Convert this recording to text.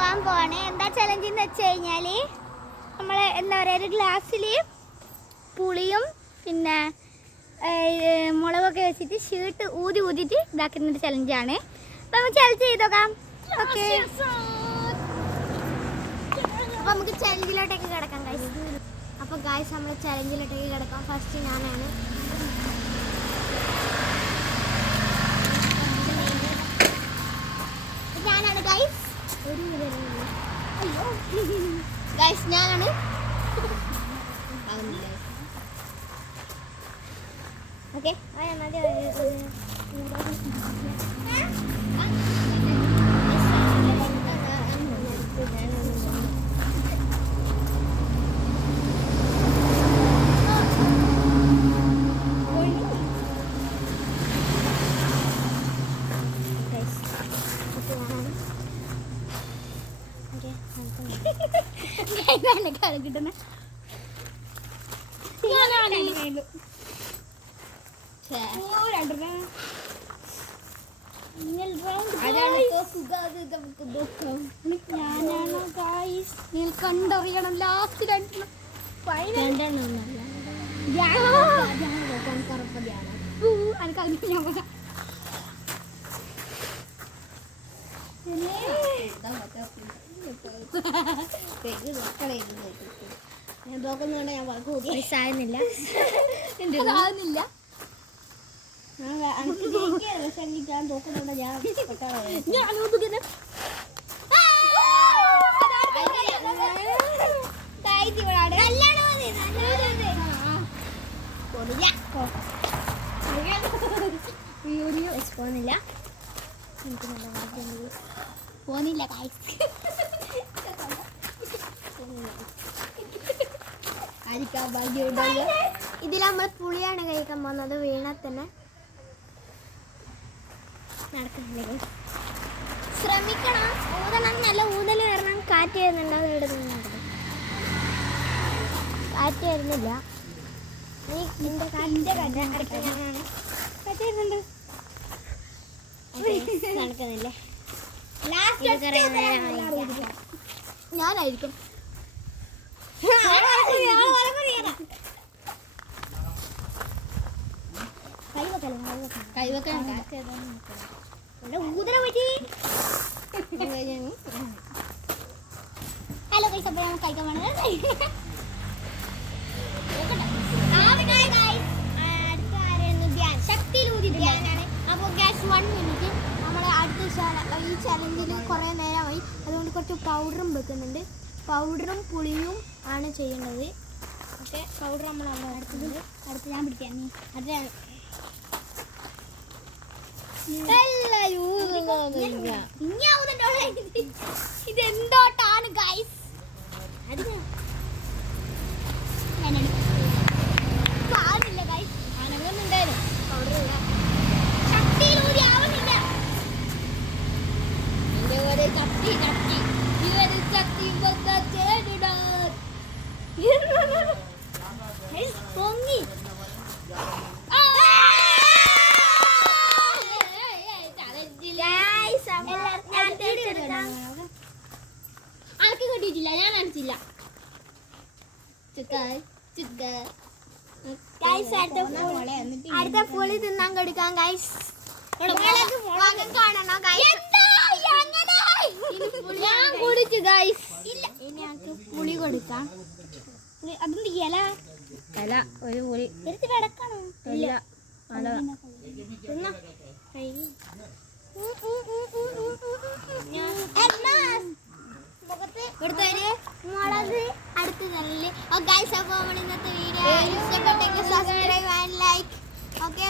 പോവാൻ പോവാണ്. എന്താ ചലഞ്ച് എന്ന് വെച്ച് കഴിഞ്ഞാല് നമ്മള് എന്താ പറയാ, ഒരു ഗ്ലാസ്സില് പുളിയും പിന്നെ മുളകൊക്കെ വെച്ചിട്ട് ഷീട്ട് ഊതിയിട്ട് ഇതാക്കുന്ന ഒരു ചലഞ്ചാണ്. അപ്പൊ നമുക്ക് ചലഞ്ച് ചെയ്തോക്കാം. ഓക്കെ, അപ്പൊ നമുക്ക് ചലഞ്ചിലോട്ടേക്ക് കിടക്കാം ഗൈസ്. അപ്പൊ ഗൈസ് നമ്മൾ ചലഞ്ചിലോട്ടേക്ക് കിടക്കാം. ഫസ്റ്റ് ഞാനാണ്. ഗൈസ് ഒരു അയ്യോ ഗൈസ് ഞാനാണ്. ഓക്കെ, കിട്ടുന്ന കണ്ടറിയണം. ലാസ്റ്റ് സാധനമില്ല. പോന്നില്ല ഇതിൽ നമ്മൾ പുളിയാണ് കഴിക്കാൻ പോകുന്നത്. വീണാൽ തന്നെ നടക്കുന്നില്ല. ശ്രമിക്കണം, ഊതണം, നല്ല ഊതൽ വരണം. കാറ്റ് വരുന്നുണ്ടോ? ഇടുന്നുണ്ട്, കാറ്റ് വരുന്നില്ല. നടക്കുന്നില്ലേ? ഞാനായിരിക്കും ഊതര പറ്റി. ഹലോ ഗൈസ്, അപ്പോൾ നമ്മൾ കഴിക്കാൻ വേണ്ടത് ശക്തിയിലൂതി ധ്യാനാണ്. അപ്പോൾ ഗ്യാസ് 1 മിനിറ്റ്. നമ്മുടെ അടുത്ത ഈ ചലഞ്ചിൽ കുറേ നേരമായി, അതുകൊണ്ട് കുറച്ച് പൗഡറും വെക്കുന്നുണ്ട്. പൗഡറും പുളിയും ആണ് ചെയ്യേണ്ടത്. ഓക്കെ, പൗഡർ നമ്മൾ അടുത്ത് ഞാൻ പിടിക്കാം. ഇതെന്തോട്ടാണ് ഗൈസ്? ആവുന്നില്ല ഗൈസ്, അനങ്ങുന്നുണ്ടായിരുന്നു. പൗഡറില്ല, ശക്തിയിലൂതി ആവുന്നില്ല. പൊങ്ങി ആർക്ക് കിട്ടിയിട്ടില്ല, ഞാൻ അടിച്ചില്ല. അടുത്ത പുളി തിന്നാൻ കൊടുക്കാം ഗൈസ്. ഞാൻ കുടിച്ചു ഗൈസ്. ഇല്ല, ഇനി ഞങ്ങൾക്ക് പുളി കൊടുക്കാം. അതെന്ത് ഇല ഒരു പുളി എടുത്ത് കിടക്കണോ? ഇല്ല, മുളക് അടുത്ത് നല്ല. ഗൈസ്, അപ്പോൾ നമ്മൾ ഇന്നത്തെ വീഡിയോ ഇഷ്ടപ്പെട്ടെങ്കിൽ സബ്സ്ക്രൈബ് ആൻഡ് ലൈക്ക്. ഓക്കെ.